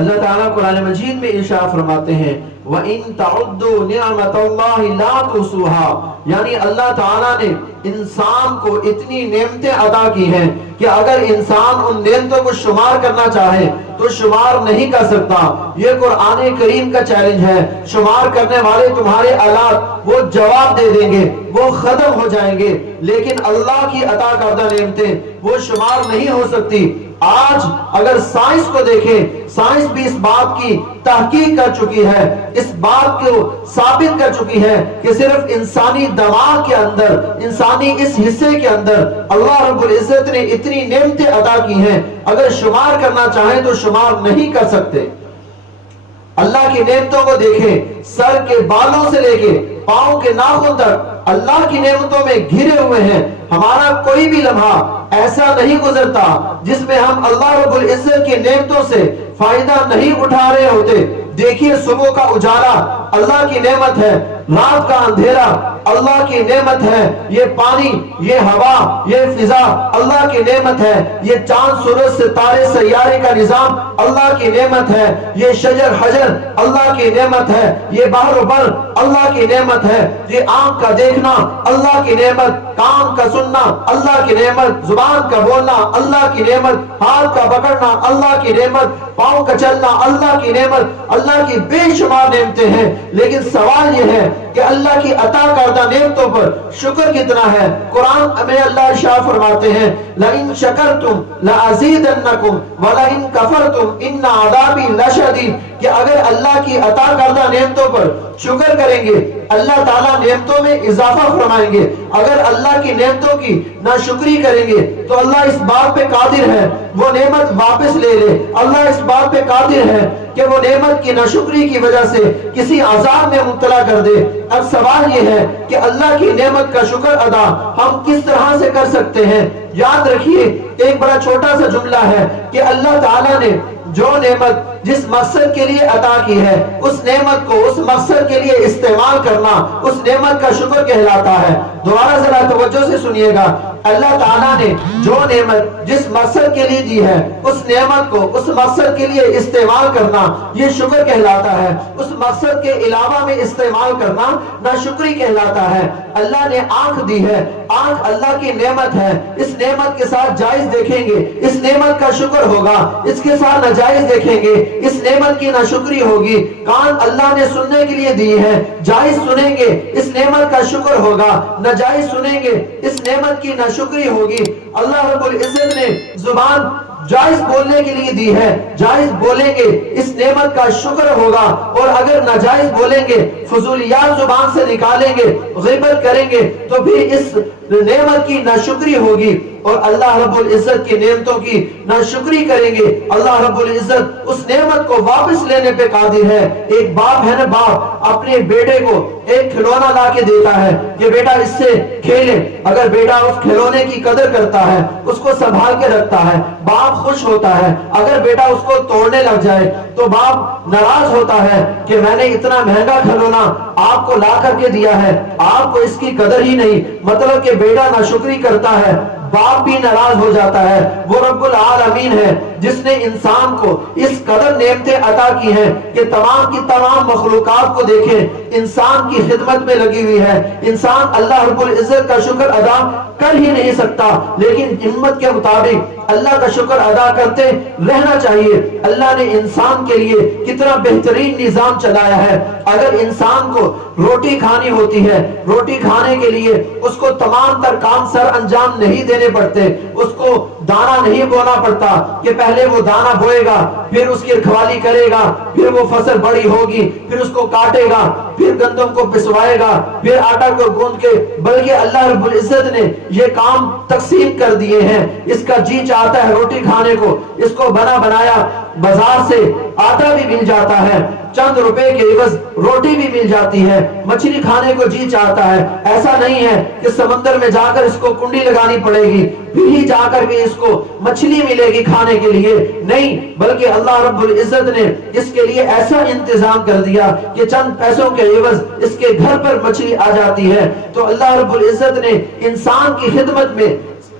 اللہ تعالیٰ قرآن مجید میں ارشاد فرماتے ہیں وَإِن تَعُدُّوا نِعْمَةَ اللَّهِ لَا تُحْصُوهَا، یعنی اللہ تعالیٰ نے انسان کو اتنی نعمتیں عطا کی ہیں کہ اگر انسان ان نعمتوں کو شمار کرنا چاہے تو شمار نہیں کر سکتا۔ یہ قرآن کریم کا چیلنج ہے۔ شمار کرنے والے تمہارے آلات وہ جواب دے دیں گے، وہ ختم ہو جائیں گے، لیکن اللہ کی عطا کردہ نعمتیں وہ شمار نہیں ہو سکتی۔ آج اگر سائنس کو دیکھیں، سائنس بھی اس بات کی تحقیق کر چکی ہے، اس بات کو ثابت کر چکی ہے کہ صرف انسانی دماغ کے اندر، انسانی اس حصے کے اندر اللہ رب العزت نے اتنی نعمتیں عطا کی ہیں، اگر شمار کرنا چاہیں تو شمار نہیں کر سکتے۔ اللہ کی نعمتوں کو دیکھیں، سر کے بالوں سے لے کے پاؤں کے ناخن تک اللہ کی نعمتوں میں گھرے ہوئے ہیں۔ ہمارا کوئی بھی لمحہ ایسا نہیں گزرتا جس میں ہم اللہ رب العزت کی نعمتوں سے فائدہ نہیں اٹھا رہے ہوتے۔ دیکھیے صبح کا اجالا اللہ کی نعمت ہے، رات کا اندھیرا اللہ کی نعمت ہے، یہ پانی، یہ ہوا، یہ فضا اللہ کی نعمت ہے، یہ چاند سورج ستارے سیارے کا نظام اللہ کی نعمت ہے، یہ شجر حجر اللہ کی نعمت ہے، یہ بحر و بر اللہ کی نعمت ہے، یہ آنکھ کا دیکھنا اللہ کی نعمت، کان کا سننا اللہ کی نعمت، زبان کا بولنا اللہ کی نعمت، ہاتھ کا پکڑنا اللہ کی نعمت، پاؤں کا چلنا اللہ کی نعمت۔ اللہ کی بے شمار نعمتیں ہیں، لیکن سوال یہ ہے کہ اللہ کی عطا کردہ نعمتوں پر شکر کتنا ہے۔ قرآن میں اللہ ارشاد فرماتے ہیں لَإِن شَكَرْتُمْ لَأَزِيدَنَّكُمْ وَلَإِن كَفَرْتُمْ إِنَّ عَذَابِي لَشَدِيدٌ، کہ اگر اللہ کی عطا کردہ نعمتوں پر شکر کریں گے اللہ تعالیٰ نعمتوں میں اضافہ فرمائیں گے، اگر اللہ کی نعمتوں کی ناشکری کریں گے تو اللہ اس بات پہ قادر ہے وہ نعمت واپس لے لے، اللہ اس بات پہ قادر ہے کہ وہ نعمت کی ناشکری کی وجہ سے کسی عذاب میں مبتلا کر دے۔ اب سوال یہ ہے کہ اللہ کی نعمت کا شکر ادا ہم کس طرح سے کر سکتے ہیں؟ یاد رکھیے ایک بڑا چھوٹا سا جملہ ہے کہ اللہ تعالیٰ نے جو نعمت جس مقصد کے لیے عطا کی ہے اس نعمت کو اس مقصد کے لیے استعمال کرنا اس نعمت کا شکر کہلاتا ہے۔ دوبارہ ذرا توجہ سے سنیے گا، اللہ تعالیٰ نے جو نعمت جس مقصد کے لیے دی ہے اس نعمت کو اس مقصد کے لیے استعمال کرنا یہ شکر کہلاتا ہے، اس مقصد کے علاوہ میں استعمال کرنا ناشکری کہلاتا ہے۔ اللہ نے آنکھ دی ہے، آنکھ اللہ کی نعمت ہے، اس نعمت کے ساتھ جائز دیکھیں گے اس نعمت کا شکر ہوگا، اس کے ساتھ ناجائز دیکھیں گے اس نعمت کی ناشکری ہوگی۔ کان اللہ نے سننے کے لیے دی ہے، جائز سنیں گے اس نعمت کا شکر ہوگا، ناجائز سنیں گے اس نعمت کی ناشکری ہوگی۔ اللہ رب العزت نے زبان جائز بولنے کے لیے دی ہے، جائز بولیں گے اس نعمت کا شکر ہوگا، اور اگر ناجائز بولیں گے فضولیات زبان سے نکالیں گے غیبت کریں گے تو پھر اس نعمت کی ناشکری ہوگی، اور اللہ رب العزت کی نعمتوں کی ناشکری کریں گے اللہ رب العزت اس نعمت کو واپس لینے پہ قادر ہے۔ ایک باپ ہے نا، باپ اپنے بیٹے کو ایک کھلونا لا کے دیتا ہے کہ بیٹا اس سے کھیلے، اگر بیٹا اس کھلونے کی قدر کرتا ہے اس کو سنبھال کے رکھتا ہے باپ خوش ہوتا ہے، اگر بیٹا اس کو توڑنے لگ جائے تو باپ ناراض ہوتا ہے کہ میں نے اتنا مہنگا کھلونا آپ کو لا کر کے دیا ہے، آپ کو اس کی قدر ہی نہیں، مطلب کہ بیٹا ناشکری کرتا ہے، باپ بھی ناراض ہو جاتا ہے۔ وہ رب العالمین ہے جس نے انسان کو اس قدر نعمتیں عطا کی ہیں کہ تمام کی تمام مخلوقات کو دیکھیں انسان کی خدمت میں لگی ہوئی ہے، انسان اللہ رب العزت کا شکر ادا کر ہی نہیں سکتا، لیکن ہمت کے مطابق اللہ کا شکر ادا کرتے رہنا چاہیے۔ اللہ نے انسان کے لیے کتنا بہترین نظام چلایا ہے۔ اگر انسان کو روٹی کھانی ہوتی ہے، روٹی کھانے کے لیے اس کو تمام تر کام سر انجام نہیں دینے پڑتے، اس کو دانا نہیں بونا پڑتا کہ پہلے وہ دانا بوئے گا پھر اس کی رکھوالی کرے گا، پھر وہ فصل بڑی ہوگی پھر اس کو کاٹے گا، پھر گندم کو پسوائے گا، پھر آٹا کو گوندھ کے، بلکہ اللہ رب العزت نے یہ کام تقسیم کر دیے ہیں۔ اس کا جی چاہتا ہے روٹی کھانے کو، اس کو بنا بنایا بازار سے آٹا بھی مل جاتا ہے، چند روپے کے عوض روٹی بھی مل جاتی ہے۔ مچھلی کھانے کو جی چاہتا ہے، ایسا نہیں ہے کہ سمندر میں جا کر اس کو کنڈی لگانی پڑے گی پھر ہی جا کر کے اس کو مچھلی ملے گی کھانے کے لیے، نہیں، بلکہ اللہ رب العزت نے اس کے لیے ایسا انتظام کر دیا کہ چند پیسوں کے عوض اس کے گھر پر مچھلی آ جاتی ہے۔ تو اللہ رب العزت نے انسان کی خدمت میں